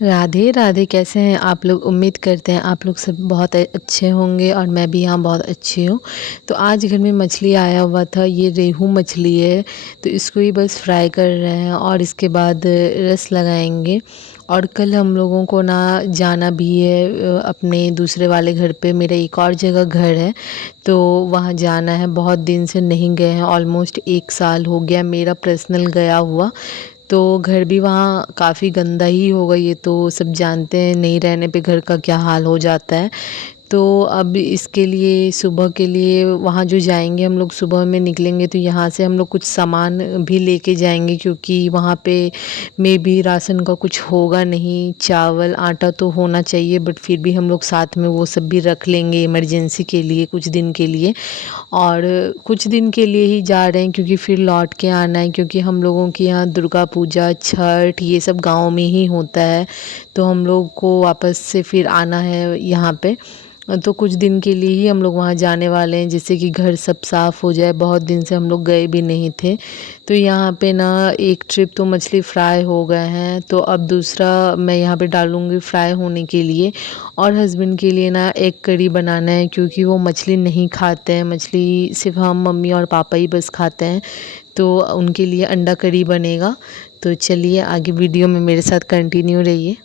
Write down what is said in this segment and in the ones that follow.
राधे राधे। कैसे हैं आप लोग? उम्मीद करते हैं आप लोग सब बहुत अच्छे होंगे और मैं भी यहाँ बहुत अच्छी हूँ। तो आज घर में मछली आया हुआ था, ये रेहू मछली है। तो इसको ही बस फ्राई कर रहे हैं और इसके बाद रस लगाएंगे। और कल हम लोगों को ना जाना भी है अपने दूसरे वाले घर पे। मेरा एक और जगह घर है तो वहाँ जाना है। बहुत दिन से नहीं गए हैं, ऑलमोस्ट 1 साल हो गया मेरा पर्सनल गया हुआ। तो घर भी वहाँ काफ़ी गंदा ही होगा, ये तो सब जानते हैं, नहीं रहने पे घर का क्या हाल हो जाता है। तो अब इसके लिए सुबह के लिए वहाँ जो जाएंगे हम लोग, सुबह में निकलेंगे तो यहाँ से हम लोग कुछ सामान भी लेके जाएंगे, क्योंकि वहाँ पे में भी राशन का कुछ होगा नहीं। चावल आटा तो होना चाहिए, बट फिर भी हम लोग साथ में वो सब भी रख लेंगे इमरजेंसी के लिए, कुछ दिन के लिए। और कुछ दिन के लिए ही जा रहे हैं क्योंकि फिर लौट के आना है, क्योंकि हम लोगों के यहाँ दुर्गा पूजा, छठ ये सब गांव में ही होता है। तो हम लोग को वापस से फिर आना है यहाँ पे। तो कुछ दिन के लिए ही हम लोग वहाँ जाने वाले हैं, जिससे कि घर सब साफ़ हो जाए। बहुत दिन से हम लोग गए भी नहीं थे। तो यहाँ पे ना एक ट्रिप तो मछली फ्राई हो गए हैं, तो अब दूसरा मैं यहाँ पे डालूँगी फ्राई होने के लिए। और हस्बैंड के लिए ना एग करी बनाना है, क्योंकि वो मछली नहीं खाते हैं। मछली सिर्फ हम मम्मी और पापा ही बस खाते हैं, तो उनके लिए अंडा करी बनेगा। तो चलिए आगे वीडियो में मेरे साथ कंटिन्यू रहिए।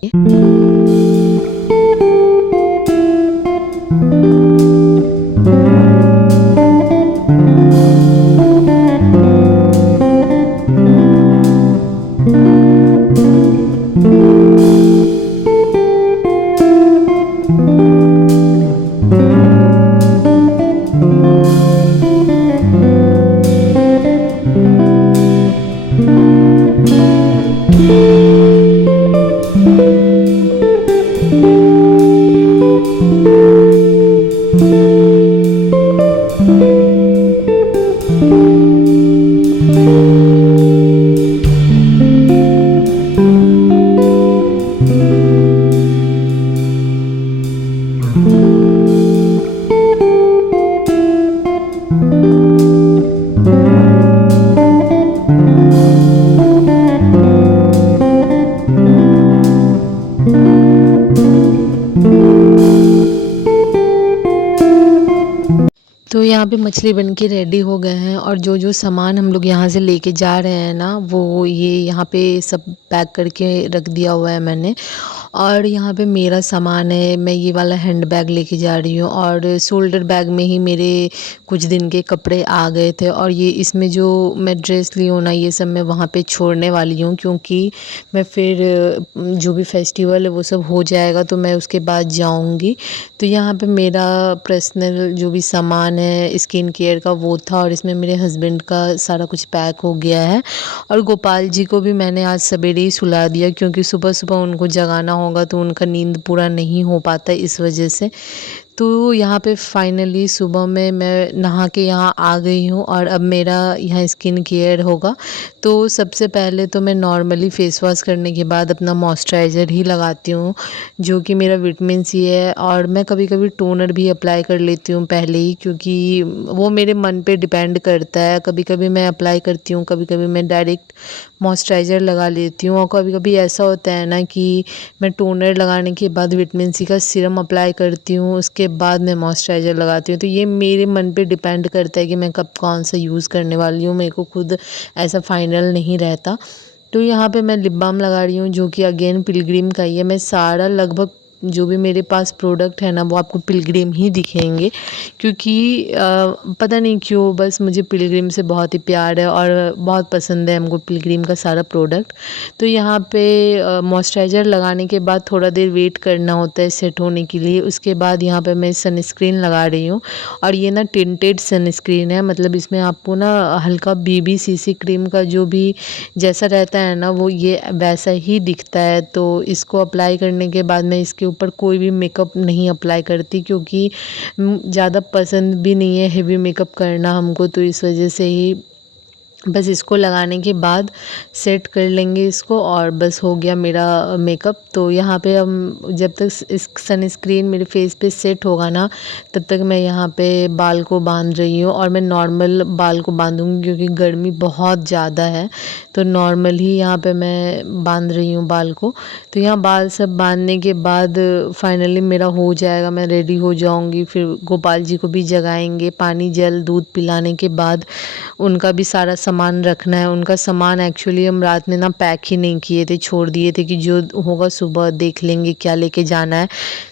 तो यहाँ पे मछली बन के रेडी हो गए हैं, और जो जो सामान हम लोग यहाँ से लेके जा रहे हैं ना, वो ये यहाँ पे सब पैक करके रख दिया हुआ है मैंने। और यहाँ पे मेरा सामान है, मैं ये वाला हैंड बैग लेके जा रही हूँ, और शोल्डर बैग में ही मेरे कुछ दिन के कपड़े आ गए थे। और ये इसमें जो मैं ड्रेस ली हूँ ना, ये सब मैं वहाँ पे छोड़ने वाली हूँ, क्योंकि मैं फिर जो भी फेस्टिवल है वो सब हो जाएगा तो मैं उसके बाद जाऊँगी। तो यहाँ पे मेरा पर्सनल जो भी सामान है स्किन केयर का वो था, और इसमें मेरे हस्बैंड का सारा कुछ पैक हो गया है। और गोपाल जी को भी मैंने आज सवेरे ही सुला दिया, क्योंकि सुबह सुबह उनको जगाना होगा तो उनका नींद पूरा नहीं हो पाता इस वजह से। तो यहाँ पे फाइनली सुबह में मैं नहा के यहाँ आ गई हूँ, और अब मेरा यहाँ स्किन केयर होगा। तो सबसे पहले तो मैं नॉर्मली फ़ेस वॉश करने के बाद अपना मॉइस्चराइज़र ही लगाती हूँ, जो कि मेरा विटामिन सी है। और मैं कभी कभी टोनर भी अप्लाई कर लेती हूँ पहले ही, क्योंकि वो मेरे मन पे डिपेंड करता है। कभी कभी मैं अप्लाई करती हूँ, कभी कभी मैं डायरेक्ट मॉइस्चराइज़र लगा लेती हूँ। और कभी कभी ऐसा होता है ना कि मैं टोनर लगाने के बाद विटामिन सी का सीरम अप्लाई करती हूँ, उसके बाद मैं मॉइस्चराइज़र लगाती हूँ। तो ये मेरे मन पे डिपेंड करता है कि मैं कब कौन सा यूज़ करने वाली हूँ, मेरे को खुद ऐसा फाइनल नहीं रहता। तो यहाँ पे मैं लिप बाम लगा रही हूँ, जो कि अगेन पिलग्रिम का ही है। मैं सारा लगभग जो भी मेरे पास प्रोडक्ट है ना, वो आपको पिलग्रिम ही दिखेंगे, क्योंकि पता नहीं क्यों बस मुझे पिलग्रिम से बहुत ही प्यार है और बहुत पसंद है हमको पिलग्रिम का सारा प्रोडक्ट। तो यहाँ पे मॉइस्चराइज़र लगाने के बाद थोड़ा देर वेट करना होता है सेट होने के लिए। उसके बाद यहाँ पे मैं सनस्क्रीन लगा रही हूँ, और ये ना टिंटेड सनस्क्रीन है, मतलब इसमें आपको ना हल्का BBCC क्रीम का जो भी जैसा रहता है ना, वो ये वैसा ही दिखता है। तो इसको अप्लाई करने के बाद मैं इसके ऊपर कोई भी मेकअप नहीं अप्लाई करती, क्योंकि ज़्यादा पसंद भी नहीं है हेवी मेकअप करना हमको। तो इस वजह से ही बस इसको लगाने के बाद सेट कर लेंगे इसको और बस हो गया मेरा मेकअप। तो यहाँ पे हम जब तक इस सनस्क्रीन मेरे फेस पे सेट होगा ना, तब तक मैं यहाँ पे बाल को बांध रही हूँ। और मैं नॉर्मल बाल को बांधूँगी क्योंकि गर्मी बहुत ज़्यादा है, तो नॉर्मल ही यहाँ पे मैं बांध रही हूँ बाल को। तो यहाँ बाल सब बांधने के बाद फाइनली मेरा हो जाएगा, मैं रेडी हो जाऊँगी। फिर गोपाल जी को भी जगाएंगे, पानी जल दूध पिलाने के बाद उनका भी सारा सामान रखना है। उनका सामान एक्चुअली हम रात में ना पैक ही नहीं किए थे, छोड़ दिए थे कि जो होगा सुबह देख लेंगे क्या लेके जाना है।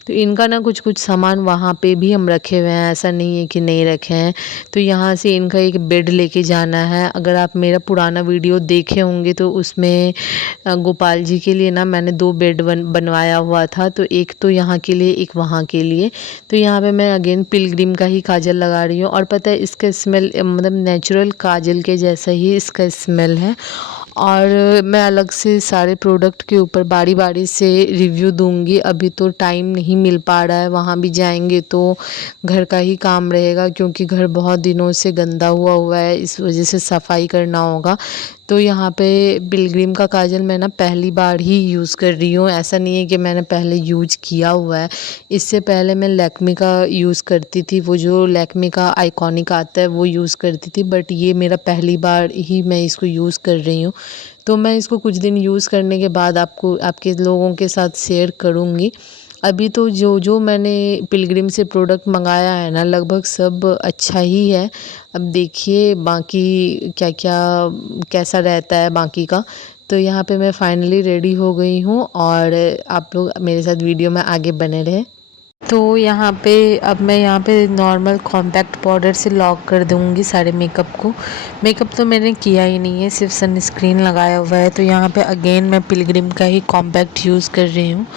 तो इनका ना कुछ कुछ सामान वहाँ पे भी हम रखे हुए हैं, ऐसा नहीं है कि नहीं रखे हैं। तो यहाँ से इनका एक बेड लेके जाना है। अगर आप मेरा पुराना वीडियो देखे होंगे तो उसमें गोपाल जी के लिए ना मैंने 2 बेड बनवाया हुआ था, तो एक तो यहाँ के लिए, एक वहाँ के लिए। तो यहाँ पे मैं अगेन पिलग्रिम का ही काजल लगा रही हूँ और पता है इसका स्मेल मतलब नेचुरल काजल के जैसा ही इसका स्मेल है। और मैं अलग से सारे प्रोडक्ट के ऊपर बारी बारी से रिव्यू दूंगी। अभी तो टाइम नहीं मिल पा रहा है, वहाँ भी जाएंगे तो घर का ही काम रहेगा क्योंकि घर बहुत दिनों से गंदा हुआ हुआ है, इस वजह से सफाई करना होगा। तो यहाँ पे पिलग्रिम का काजल मैं ना पहली बार ही यूज़ कर रही हूँ, ऐसा नहीं है कि मैंने पहले यूज किया हुआ है। इससे पहले मैं लैक्मे का यूज़ करती थी, वो जो लैक्मे का आइकॉनिक आता है वो यूज़ करती थी, बट ये मेरा पहली बार ही मैं इसको यूज़ कर रही हूँ। तो मैं इसको कुछ दिन यूज़ करने के बाद आपको आपके लोगों के साथ शेयर करूँगी। अभी तो जो जो मैंने पिलग्रिम से प्रोडक्ट मंगाया है ना, लगभग सब अच्छा ही है। अब देखिए बाकी क्या क्या कैसा रहता है बाकी का। तो यहाँ पे मैं फाइनली रेडी हो गई हूँ और आप लोग मेरे साथ वीडियो में आगे बने रहे। तो यहाँ पे अब मैं यहाँ पे नॉर्मल कॉम्पैक्ट पाउडर से लॉक कर दूँगी सारे मेकअप को। मेकअप तो मैंने किया ही नहीं है, सिर्फ सनस्क्रीन लगाया हुआ है। तो यहाँ पे अगेन मैं पिलग्रिम का ही कॉम्पैक्ट यूज़ कर रही हूँ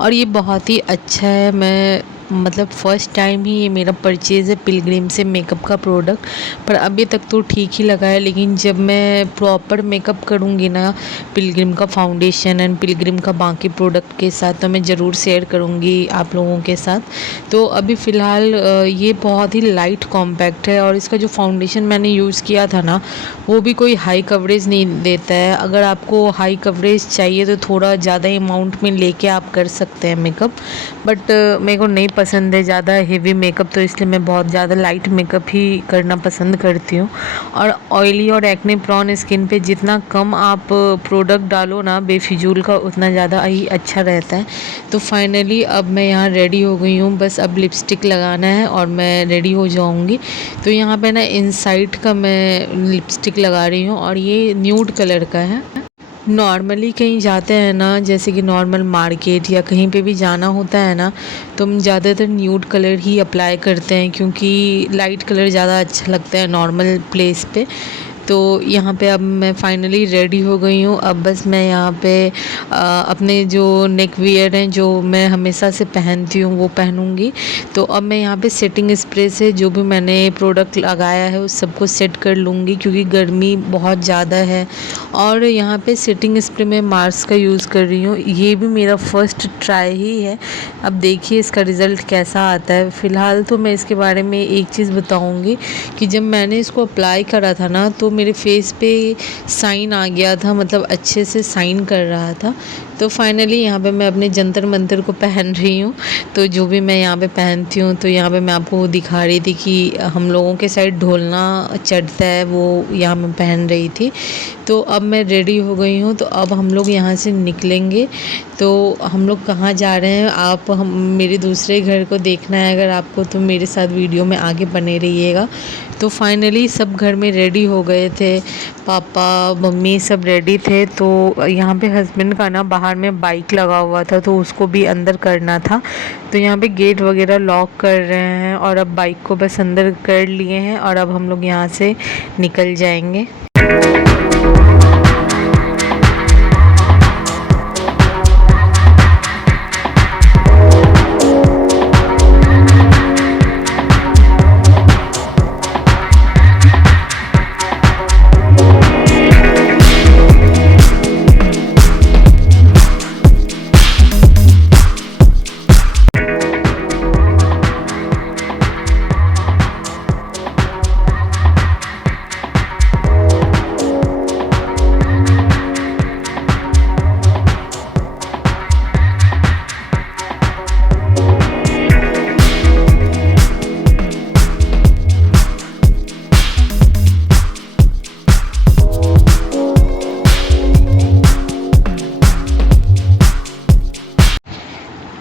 और ये बहुत ही अच्छा है। मैं मतलब फ़र्स्ट टाइम ही ये मेरा परचेज़ है पिलग्रिम से मेकअप का प्रोडक्ट, पर अभी तक तो ठीक ही लगा है। लेकिन जब मैं प्रॉपर मेकअप करूँगी ना पिलग्रिम का फाउंडेशन एंड पिलग्रिम का बाकी प्रोडक्ट के साथ, तो मैं ज़रूर शेयर करूँगी आप लोगों के साथ। तो अभी फ़िलहाल ये बहुत ही लाइट कॉम्पैक्ट है और इसका जो फाउंडेशन मैंने यूज़ किया था ना, वो भी कोई हाई कवरेज नहीं देता है। अगर आपको हाई कवरेज चाहिए तो थोड़ा ज़्यादा अमाउंट में लेके आप कर सकते हैं मेकअप, बट मेरे को नहीं पसंद है ज़्यादा हेवी मेकअप, तो इसलिए मैं बहुत ज़्यादा लाइट मेकअप ही करना पसंद करती हूँ। और ऑयली और एक्ने प्रोन स्किन पे जितना कम आप प्रोडक्ट डालो ना बेफिजूल का, उतना ज़्यादा ही अच्छा रहता है। तो फाइनली अब मैं यहाँ रेडी हो गई हूँ, बस अब लिपस्टिक लगाना है और मैं रेडी हो जाऊँगी। तो यहाँ पे ना इनसाइड का मैं लिपस्टिक लगा रही हूँ और ये न्यूड कलर का है। नॉर्मली कहीं जाते हैं ना, जैसे कि नॉर्मल मार्केट या कहीं पे भी जाना होता है ना, तो हम ज़्यादातर न्यूड कलर ही अप्लाई करते हैं क्योंकि लाइट कलर ज़्यादा अच्छा लगता है नॉर्मल प्लेस पे। तो यहाँ पे अब मैं फाइनली रेडी हो गई हूँ। अब बस मैं यहाँ पे अपने जो नेक वियर हैं जो मैं हमेशा से पहनती हूँ वो पहनूँगी। तो अब मैं यहाँ पे सेटिंग स्प्रे से जो भी मैंने प्रोडक्ट लगाया है उस सबको सेट कर लूँगी क्योंकि गर्मी बहुत ज़्यादा है। और यहाँ पे सेटिंग स्प्रे में मार्स का यूज़ कर रही हूँ, ये भी मेरा फर्स्ट ट्राई ही है। अब देखिए इसका रिज़ल्ट कैसा आता है। फ़िलहाल तो मैं इसके बारे में एक चीज़ बताऊँगी कि जब मैंने इसको अप्लाई करा था ना, तो मेरे फेस पे साइन आ गया था, मतलब अच्छे से साइन कर रहा था। तो फाइनली यहाँ पे मैं अपने जंतर मंतर को पहन रही हूँ। तो जो भी मैं यहाँ पे पहनती हूँ, तो यहाँ पे मैं आपको वो दिखा रही थी कि हम लोगों के साइड ढोलना चढ़ता है, वो यहाँ मैं पहन रही थी। तो अब मैं रेडी हो गई हूँ, तो अब हम लोग यहाँ से निकलेंगे। तो हम लोग कहाँ जा रहे हैं, आप हम मेरे दूसरे घर को देखना है अगर आपको, तो मेरे साथ वीडियो में आगे बने रहिएगा। तो फाइनली सब घर में रेडी हो गए थे, पापा मम्मी सब रेडी थे। तो यहाँ पे हस्बैंड का ना बाहर में बाइक लगा हुआ था, तो उसको भी अंदर करना था। तो यहाँ पे गेट वगैरह लॉक कर रहे हैं और अब बाइक को बस अंदर कर लिए हैं और अब हम लोग यहाँ से निकल जाएंगे।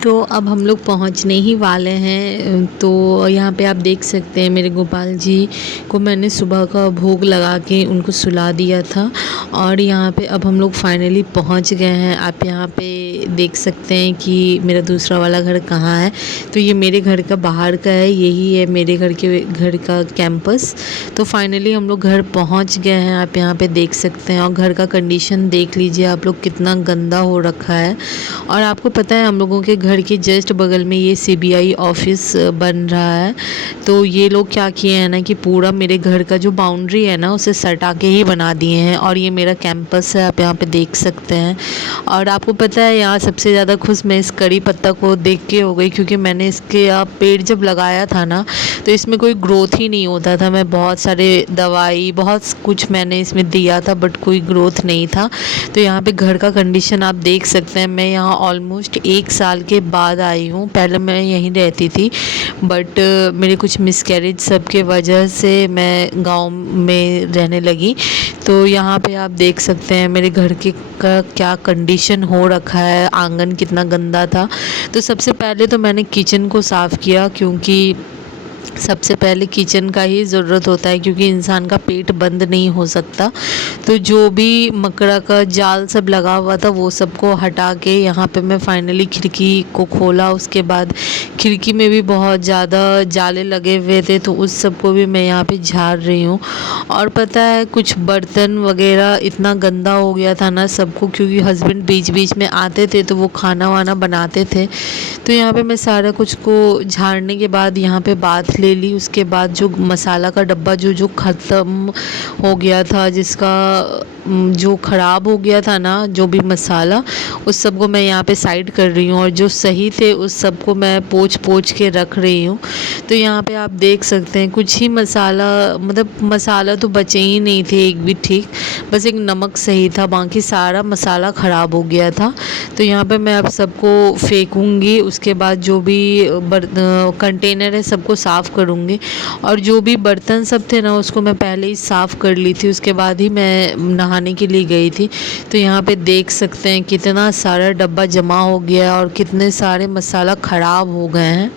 तो अब हम लोग पहुंचने ही वाले हैं। तो यहाँ पे आप देख सकते हैं मेरे गोपाल जी को मैंने सुबह का भोग लगा के उनको सुला दिया था और यहाँ पे अब हम लोग फाइनली पहुंच गए हैं। आप यहाँ पे देख सकते हैं कि मेरा दूसरा वाला घर कहाँ है। तो ये मेरे घर का बाहर का है, यही है मेरे घर का कैंपस। तो फाइनली हम लोग घर पहुँच गए हैं, आप यहाँ पे देख सकते हैं। और घर का कंडीशन देख लीजिए आप लोग, कितना गंदा हो रखा है। और आपको पता है हम लोगों के घर के जस्ट बगल में ये सीबीआई ऑफिस बन रहा है। तो ये लोग क्या किए हैं ना कि पूरा मेरे घर का जो बाउंड्री है ना उसे सटा के ही बना दिए हैं। और ये मेरा कैंपस है, आप यहाँ पे देख सकते हैं। और आपको पता है यहाँ सबसे ज़्यादा खुश मैं इस कड़ी पत्ता को देख के हो गई, क्योंकि मैंने इसके पेड़ जब लगाया था ना तो इसमें कोई ग्रोथ ही नहीं होता था। मैं बहुत सारे दवाई बहुत कुछ मैंने इसमें दिया था बट कोई ग्रोथ नहीं था। तो यहाँ पे घर का कंडीशन आप देख सकते हैं। मैं यहाँ ऑलमोस्ट 1 साल के बाद आई हूँ, पहले मैं यहीं रहती थी बट मेरे कुछ मिसकैरेज सब के वजह से मैं गांव में रहने लगी। तो यहाँ पे आप देख सकते हैं मेरे घर के का क्या कंडीशन हो रखा है, आंगन कितना गंदा था। तो सबसे पहले तो मैंने किचन को साफ़ किया, क्योंकि सबसे पहले किचन का ही ज़रूरत होता है, क्योंकि इंसान का पेट बंद नहीं हो सकता। तो जो भी मकड़ा का जाल सब लगा हुआ था वो सबको हटा के यहाँ पे मैं फाइनली खिड़की को खोला। उसके बाद खिड़की में भी बहुत ज़्यादा जाले लगे हुए थे, तो उस सबको भी मैं यहाँ पे झाड़ रही हूँ। और पता है कुछ बर्तन वगैरह इतना गंदा हो गया था ना सबको, क्योंकि हस्बैंड बीच बीच में आते थे तो वो खाना वाना बनाते थे। तो यहाँ पे मैं सारा कुछ को झाड़ने के बाद यहाँ पे बाथ ले ली। उसके बाद जो मसाला का डब्बा जो ख़त्म हो गया था, जिसका जो ख़राब हो गया था ना जो भी मसाला, उस सब को मैं यहाँ पे साइड कर रही हूँ और जो सही थे उस सब को मैं पोंछ के रख रही हूँ। तो यहाँ पे आप देख सकते हैं कुछ ही मसाला, मतलब मसाला तो बचे ही नहीं थे एक भी ठीक, बस एक नमक सही था, बाकी सारा मसाला ख़राब हो गया था। तो यहाँ पे मैं अब सबको फेंकूँगी, उसके बाद जो भी कंटेनर है सबको साफ़ करूँगी। और जो भी बर्तन सब थे ना उसको मैं पहले ही साफ़ कर ली थी, उसके बाद ही मैं नहाने के लिए गई थी। तो यहाँ पे देख सकते हैं कितना सारा डब्बा जमा हो गया और कितने सारे मसाला ख़राब हो गए हैं।